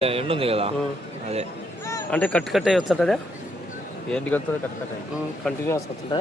ఎండ ఉంది కదా. అదే. అంటే కట్టు కట్టే వస్తుంటుందా? ఏంటికి వస్తుంది కట్ కట్ అయ్యి. కంటిన్యూస్ వస్తుందా?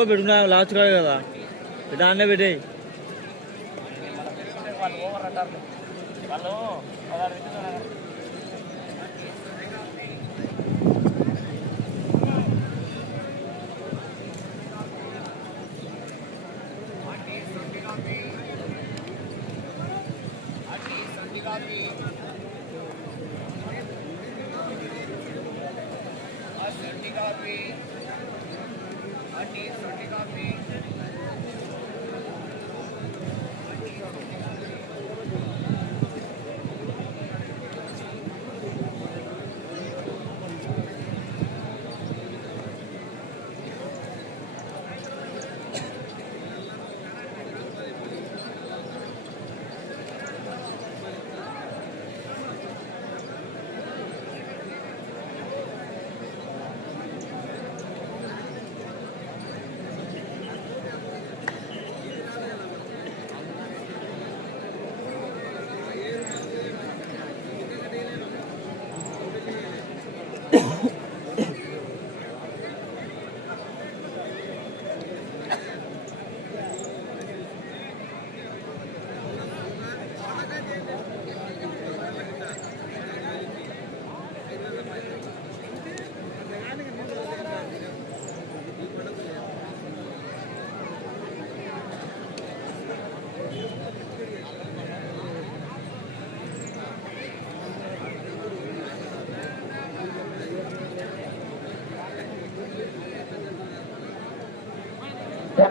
పెట్టుకో పెట్టుకున్నా లాస్ట్ కాదు కదా. పెట్టా అన్నే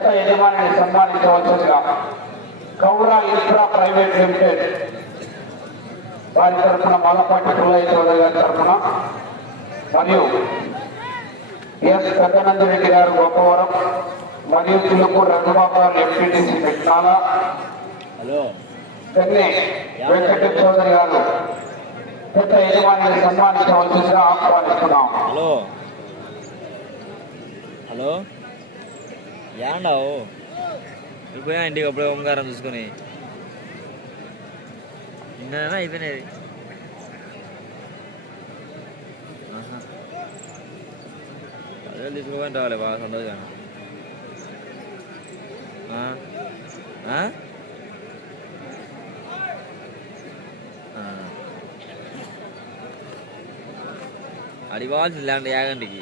గత యజమానిని సన్మానించవలసిందిగా కౌరా ఇన్ఫ్రా ప్రైవేట్ లిమిటెడ్ వారి తరఫున మాలపాటి పుల్లయ్య చౌదరి గారి తరఫున మరియు ఎస్ పెద్దనందిరెడ్డి గారు గొప్పవరం మరియు చిలుకూరు రంగబాబు గారు ఎంపీటీసీ పెట్టాల వెంకట చౌదరి గారు పెద్ద యజమానిని సన్మానించవలసిందిగా ఆహ్వానిస్తున్నాం. హలో. హలో. యాండావు వెళ్ళిపోయా ఇంటికి అప్పుడే ఓంకారం చూసుకొని నిన్న అయిపోయినది. అదే పదివేలు రావాలి బాగా సంతోషంగా ఆ? అడివాల్సింది ల్యాండ్ యాగంటికి.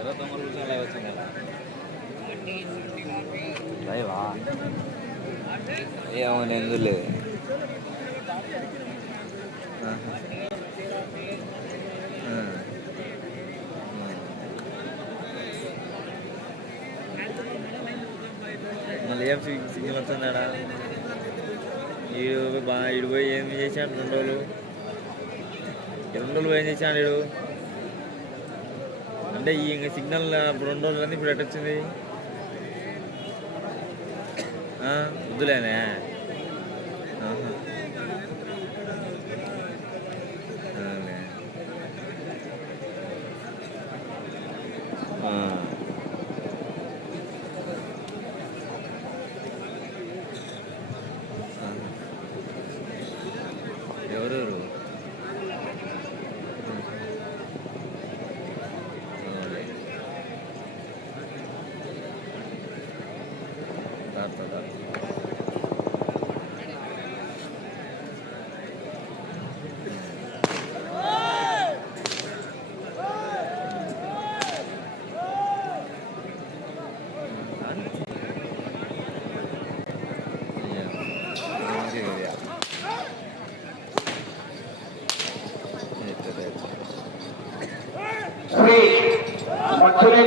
ఏదో తొంగలు కూర్చొని లైవ్ వచ్చింది లైవా ఏమో నేను లేదు మళ్ళీ ఏం సిగ్- సిగ్నల్ వస్తుందాడా ఈడు బాగా ఈడు పోయి ఏం చేశాడు రెండు రోజులు రెండు రోజులు ఏం చేశాడు ఈడు అంటే ఈ ఇంకా సిగ్నల్ రెండు రోజులు కానీ ఇప్పుడు ఎట్టొచ్చింది వద్దులేనే Uh-huh.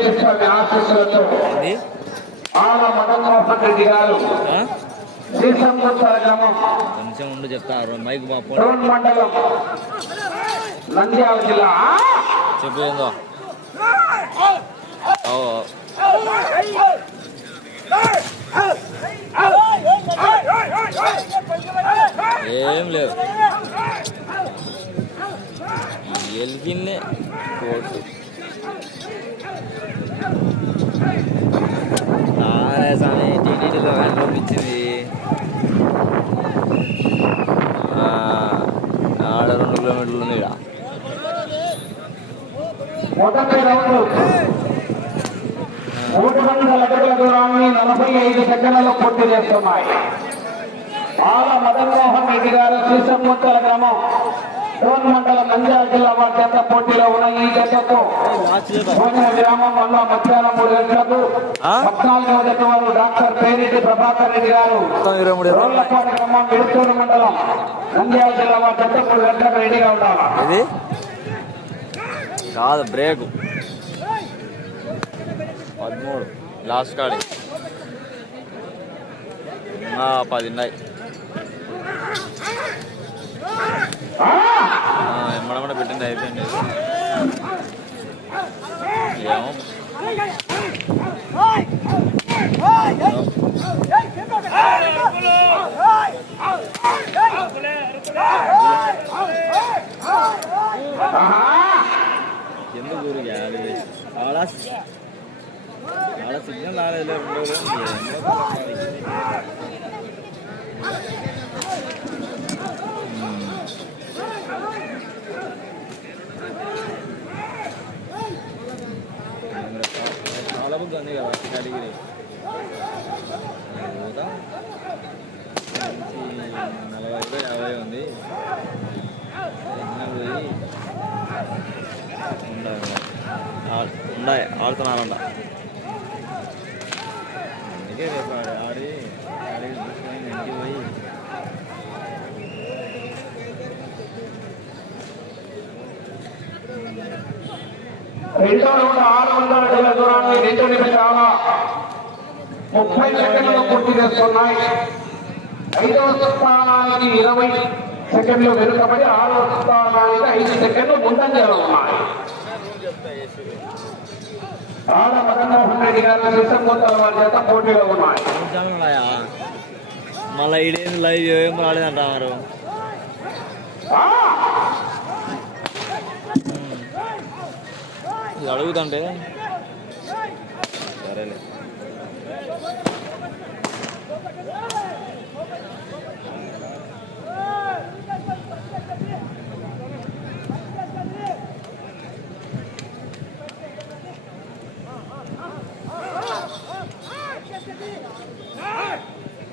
మచ్చురేటి స్వామి ఆశీస్సులతో ఏంది ఆల మదన్మోహన్ రెడ్డి గారు. ఆ? శ్రీశంకుత్తర గ్రామం. కొంచెం ఉండి చెప్తా మైక్ మండలం. నంద్యాల జిల్లా. చెప్పు ఏందో. ఏం లేదు. ఎలిగిన్నే కోటు నానే స్వామి టీటీడీలో వ్యాన్ పంపించింది ఆ, ఆడ రెండు కిలోమీటర్లు ఉంది ఈడ రౌండ్ మూడు వందల అడుగుల దూరాన్ని నలభై ఐదు సెకండ్లలో పూర్తి చేస్తున్నాయి. ఆల మదన్మోహన్ రెడ్డి గారు శ్రీశంకుత్తర గ్రామం టౌన్ మండలం నంద్యాల జిల్లా వారి జత పోటీలో ఉన్న ఈ జతకు గ్రామం వల్ల మధ్యాహ్నం మూడు గంటలకు? పద్నాలుగవ జత వారు డాక్టర్ పేరెడ్డి ప్రభాకర్ రెడ్డి గారు రోళ్ళకోట గ్రామం విడుతూరు మండలం నంద్యాల జిల్లా వారి జత మూడు గంటలకు రెడీగా ఉండాలి. కాదు బ్రేక్ పదమూడు. లాస్ట్ కాడి పది ఉన్నాయి. ఎమ్మడమ్మడ పెట్టింది అయిపోయింది. ఏమో. ఊరికి యాభై వేలు? ఆడ ఆడ సిగ్నల్ రాలేదు రెండు రోజులు. ఏందో చాలా బుక్ ఉంది కదా కేటగిరీ పోతా మంచి నలభై ఐదు యాభై ఉంది సిగ్నల్ పోయి ఉండాలి ఉండాయి ఆడుతున్నారంట అందుకే రేపు ఆడి ఆడి ఆడి చూసుకొని ఇంటికి పోయి రెండో రౌండ్ ఆరు వందల అడుగుల దూరాన్ని రెండు నిమిషాల ముప్పై సెకండ్లు పూర్తి చేస్తున్నాయి. ఐదవ స్థానానికి ఇరవై సెకండ్లు వెనుకబడి ఆరవ స్థానానికి ఐదు సెకండ్లు ముందంజలో ఉన్నాయి. ఆడ మదన్మోహన్ రెడ్డి గారు సిద్ధంగోత్తల వారి చేత పోటీలో ఉన్నాయి. మళ్ళీ ఈడేం లైవ్ ఏం రాలేదంట మరి. ఆ! ఇది అడుగుతుంటే. సరేలే.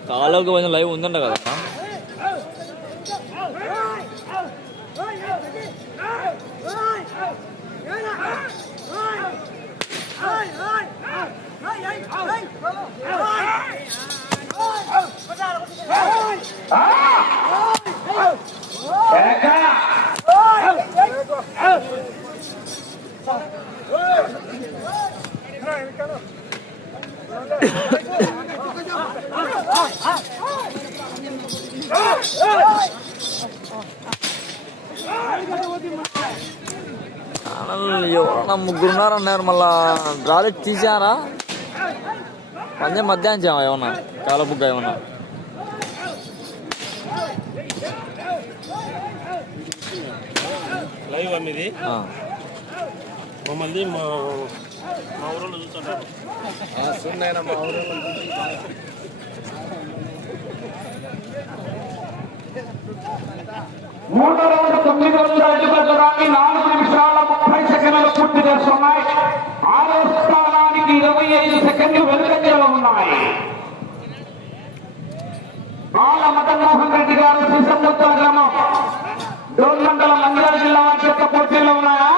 కాలోకి కొంచెం లైవ్ ఉందంట కదా ఏక! ఎవరన్నా ముగ్గురు ఉన్నారన్నారు మళ్ళా డ్రాలెట్ తీసారా పంజం మధ్యాహ్నం చేయమా ఏమన్నా? కాల ఏమన్నా? ఆ. మమ్మల్ని మా మా ఊరిలో చూస్తుంటారు. మూడో రౌండ్ తొమ్మిది వందల అడుగుల దూరాన్ని నాలుగు నిమిషాల ముప్పై సెకండ్లు పూర్తి చేస్తున్నాయి. ఆరో స్థానానికి ఇరవై ఐదు సెకండ్లు వెనుకంజలో ఉన్నాయి. ఆల మదన్ మోహన్ రెడ్డి గారు శ్రీసముద్ర గ్రామం డోన్ మండలం మంజాల జిల్లా వారి యొక్క పోటీలో ఉన్నాయా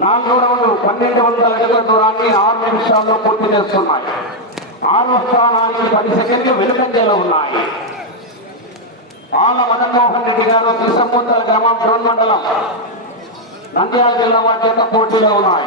నాలుగో రౌండ్ పన్నెండు వందల అడుగుల దూరాన్ని ఆరు నిమిషాల్లో పూర్తి చేస్తున్నాయి. ఆరో స్థానానికి పది సెకండ్లు వెనుకంజలో ఉన్నాయి. ఆల మదన్మోహన్ రెడ్డి గారు కృష్ణమూర్తల గ్రామం డోన్ మండలం నంద్యాల జిల్లా వాటి యొక్క పోటీలో ఉన్నాయి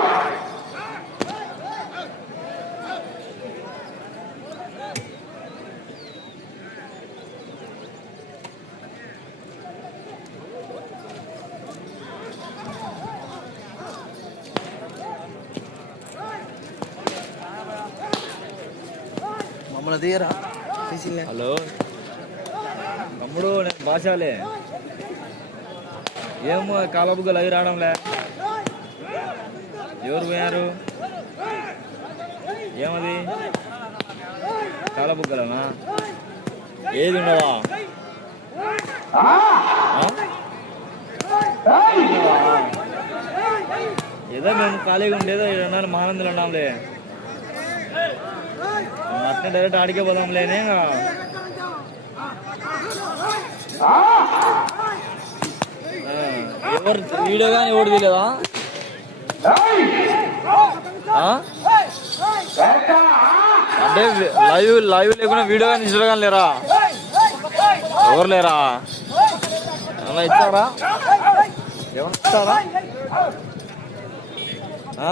మమ్మల్ని తీయరా హలో తమ్ముడు నేను భాషాలే. ఏమో కాలబుగ్గలు అవి రావడంలే. ఎవరు పోయారు ఏమది? కాలబుగ్గలనా? ఏది ఉండవా! ఏదో మేము ఖాళీగా ఉండేదో ఏదన్నా మహానందులు ఉన్నాంలే అట్నే డైరెక్ట్ ఆడికే పోదాంలేనే ఇంకా. ఎవరు వీడియో కానీ ఎవరు తీయలేదా? అంటే లైవ్ లైవ్ లేకుండా వీడియో కానీ ఇన్స్టా కానీ లేరా? ఎవరు లేరా? ఏమన్నా ఇచ్చారా ఏమన్నా ఇచ్చారా ఆ?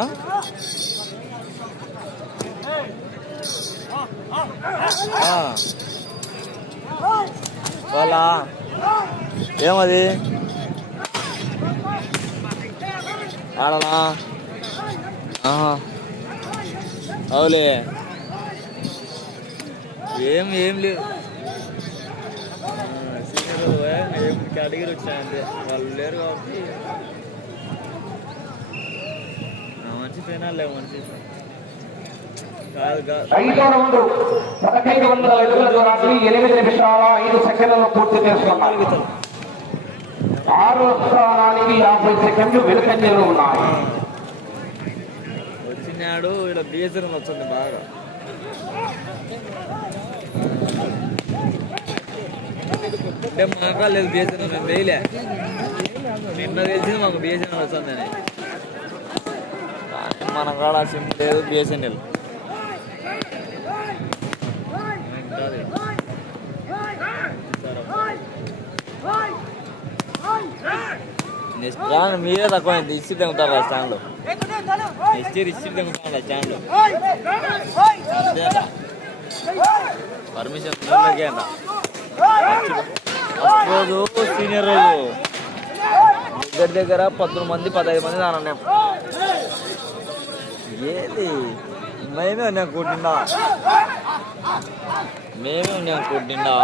వాళ్ళ ఏమది? ఆడనా? అవులే. ఏం ఏం లేదు సీనియర్ ఏం కేటగిరీ వచ్చాయంటే వాళ్ళు లేరు కాబట్టి. మంచి మనిషి పోయినా మనిషి కాదు ఐదో రౌండ్ పదహైదు వందల అడుగుల దూరాన్ని ఎనిమిది నిమిషాల ఐదు సెకండ్లలో పూర్తి చేసుకున్నారు ఆరో స్థానానికి యాభై సెకండ్లు వెనుకంజలో ఉన్నాయి. వచ్చినాడు ఇలా బిఎస్ఎన్ వచ్చింది బాగా. అంటే మాకు లేదు బిఎస్ఎన్ మేము వేయలే. నిన్న తెలిసింది మాకు బిఎస్ఎన్ వస్తుందని కానీ మన కాడ సిమ్ లేదు బిఎస్ఎన్ఎల్ రాను మీరే తక్కువైంది ఇచ్చి తెగుతారు ఆ స్టాండ్లో ఇచ్చి స్టాండ్లో అంతేనా పర్మిషన్ రోజు సీనియర్ రోజు. దగ్గర దగ్గర పద్మూడు మంది పదహైదు మంది దానన్నాం ఏది? మేమే ఉన్నాం కొట్టిండా మేమే ఉన్నాం కొట్టిండా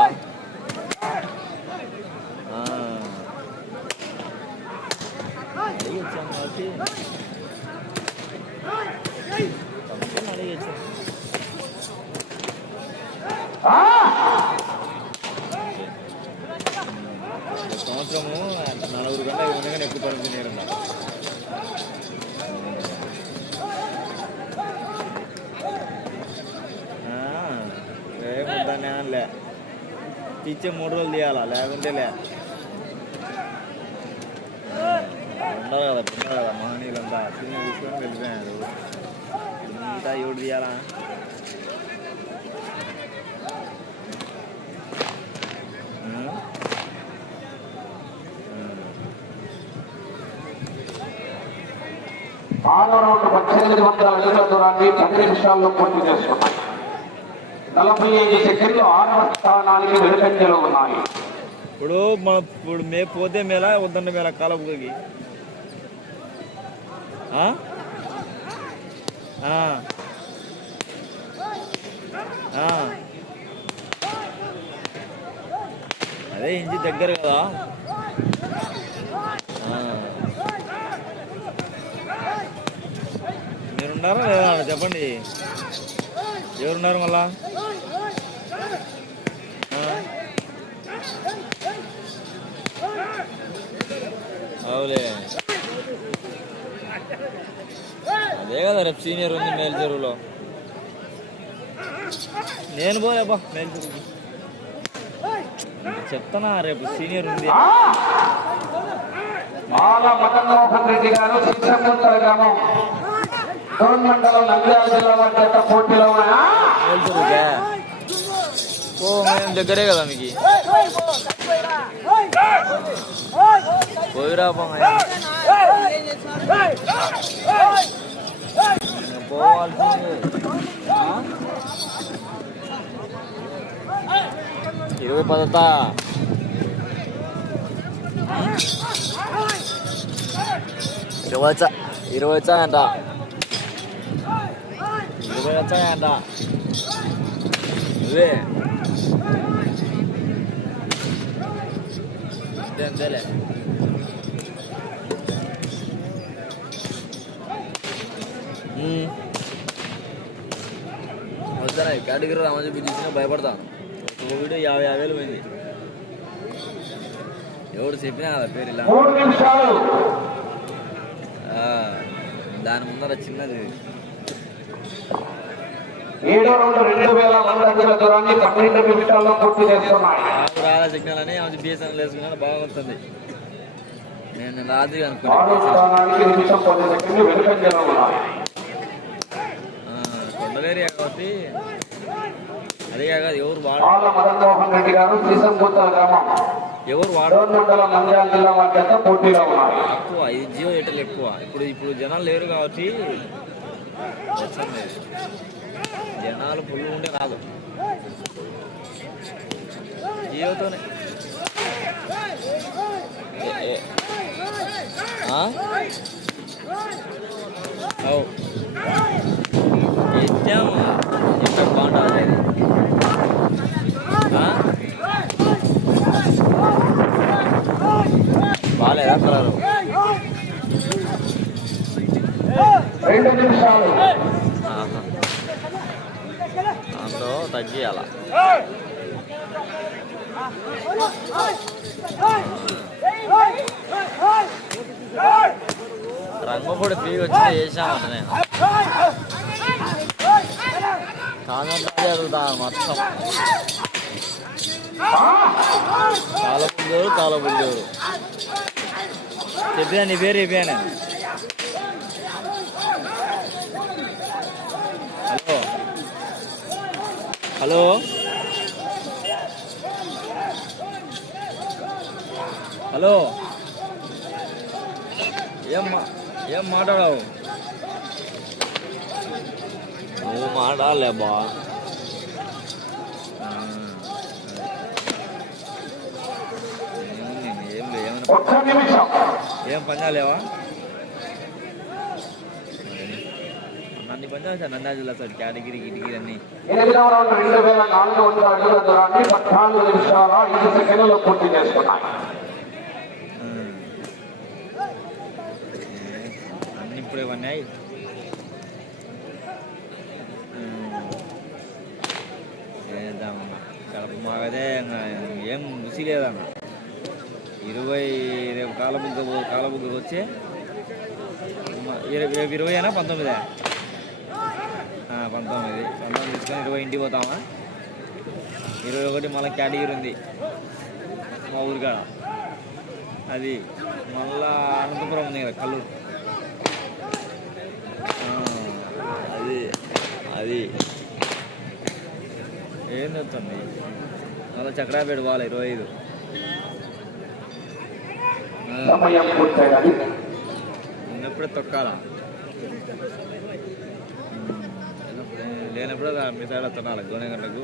ఆ. అడిగొచ్చాం కాబట్టి తప్పకుండా అడిగొచ్చాం ఆ! ఈ సంవత్సరము నలుగురు గంటల ఐదు మంది కానీ ఎక్కువ పడుతున్నారు లే. ఇచ్చే మూడు రోజులు తీయాలా? లేకుంటే లే. ఉంటారు కదా ఇప్పుడు ఉన్నారు కదా మహనీయులంతా సినిమా తీసుకొని వెళ్ళిపోయాడు మిగతా ఎవడు తీయాలా? ఆరో రౌండ్ పద్దెనిమిది వందల అడుగుల దూరాన్ని పది నిమిషాల్లో పూర్తి చేసుకున్నాం. నలభై ఐదు సెకండ్లు ఆరవ స్థానానికి వెనుకంజలో ఉన్నాయి. ఇప్పుడు మన ఇప్పుడు మే పోతే మేళ వద్దంటే మేళ కాలబుకి అదే ఇంటి దగ్గర కదా. మీరున్నారా లేదా? చెప్పండి. ఎవరున్నారు మళ్ళా ఆ. అవులే అదే కదా రేపు సీనియర్ ఉంది మేలు చెరువులో నేను పోలేబా మేలు చెరువుకి చెప్తానా రేపు సీనియర్ ఉంది ఆల మదన్ మోహన్ రెడ్డి గారు శిక్షకుంతల గ్రామం టౌన్ మండలం నంద్యాల జిల్లా వారి జత పోటీలో ఉన్నాయా మేలు చెరువుకే ఓ మేము దగ్గరే కదా మీకు పోయిరా పోంగ పోవాల్సింది. ఇరవై పదత ఇరవై వచ్చా ఇరవై వచ్చాయంట. ఇరవై వచ్చాయంట నువ్వే అంతేలే మ్మ్. వద్దనా కేటగిరీ రామని చెప్పి చూసినా భయపడతా. ఒక వీడియో యాభై యాభై వేలు పోయింది. ఎవడు చెప్పినా కదా పేరు ఇలా. దాని ముందర చిన్నది. ఏడో రౌండ్ రెండు వేల వంద అడుగుల దూరాన్ని పన్నెండు నిమిషాల్లో పూర్తి చేస్తున్నాయి. నాకు రాలే సిగ్నల్ అని ఆమె బిఎస్ఎన్ఎల్ వేసుకున్నాను బాగా వస్తుంది. నేను ఆరో అనుకున్నాను కొండలేరియా కాబట్టి అదే కాదు ఎవరు వాడ? ఆల మదన్ మోహన్ రెడ్డి గారు గ్రామం. ఎవరు వాడ? టౌన్ మండలం నంద్యాల జిల్లా పోటీలో ఉన్నాయి తక్కువ ఇది జియో ఎయిర్టెల్ ఎక్కువ. ఇప్పుడు ఇప్పుడు జనాలు లేరు కాబట్టి జనాలు ఫుల్ ఉండే రాదు. జియోతోనే? అవు. బాగాలేదా కలరు రెండు నిమిషాలు తగ్గియాల రంగు కూడా ఫ్రీ వచ్చి చేసామంట నేను. కామెంట్ అడుగుతా మొత్తం. కాల పుల్లేరు కాల పుల్లేరు చెప్పినా నీ పేరు చెప్పాను హలో. హలో. హలో. ఏం ఏం మాట్లాడవు? నువ్వు మాట్లాడలే బా ఏం లే ఏమైనా ఒక్క నిమిషం. ఏం పంచాలేవా నన్ను పంచాలి సార్ నందా జిల్లా సార్ కేటగిరి గిటిగిరి అన్ని. రౌండ్ వేల నాలుగు వందల అడుగుల దూరాన్ని పద్నాలుగు నిమిషాల ఐదు సెకండ్లలో పూర్తి చేసుకున్నాయి. అన్ని ఇప్పుడే పన్నాయి. కడప ఏం రుచి లేదన్న. ఇరవై రేపు కాలబుగ్గ పో- వచ్చి ఇరవై రేపు ఇరవై అయినా పంతొమ్మిదే పంతొమ్మిది. పంతొమ్మిది తీసుకొని ఇరవై ఇంటికి పోతామా? ఇరవై ఒకటి మళ్ళీ కేటగిరీ ఉంది. మా ఊరికాడ. అది మళ్ళా అనంతపురం ఉంది కదా కల్లూరు. అది అది. ఏం చెప్తాను మళ్ళీ చక్రాపేట పోవాలి ఇరవై ఐదు. ఉన్నప్పుడే తొక్కాలా? లేనప్పుడే మీ సైడ్ తినాలి గోనె గంటకు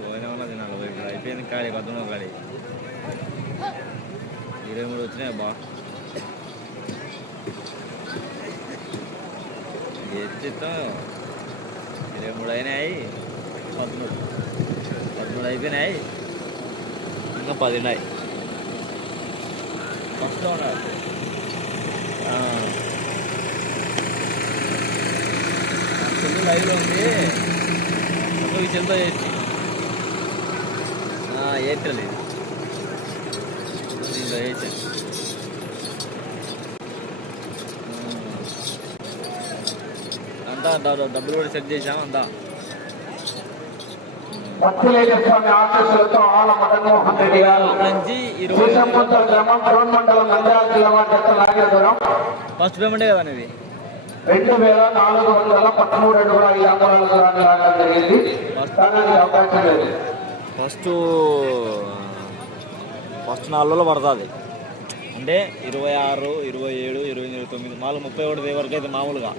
పోయిన తినాలి ఇప్పుడు అయిపోయింది ఖాళీ కొద్దిగా ఖాళీ. ఇరవై మూడు వచ్చినాయి బా ఎత్తిస్తాం ఇరవై మూడు అయినాయి. పదమూడు. పదమూడు అయిపోయినాయి. ఇంకా పది ఉన్నాయి ఫస్ట్లో ఉన్నారు ఆ. చెల్లి లైవ్లో ఉంది. ఒక చెల్లితో చేసి. ఎయిర్టెల్ ఇది దీంట్లో వేసాను అంతా డబ్బు- డబ్బులు కూడా సెట్ చేసాం అంతా నుంచి ఇరవై రోడ్ ఫస్ట్ పేమెంటే కదా అనేది రెండు వేల నాలుగు వందల పదమూడు అడుగుల ఐదు అంగుళాల దూరాన్ని రావడం జరిగింది. తనకి అవకాశం లేదు. ఫస్ట్ ఫస్ట్ నాలుగు రోజులు పడుతుంది. అంటే ఇరవై ఆరు ఇరవై ఏడు ఇరవై ఎనిమిది తొమ్మిది నాలుగు ముప్పై ఒకటి వరకు అయితే మామూలుగా.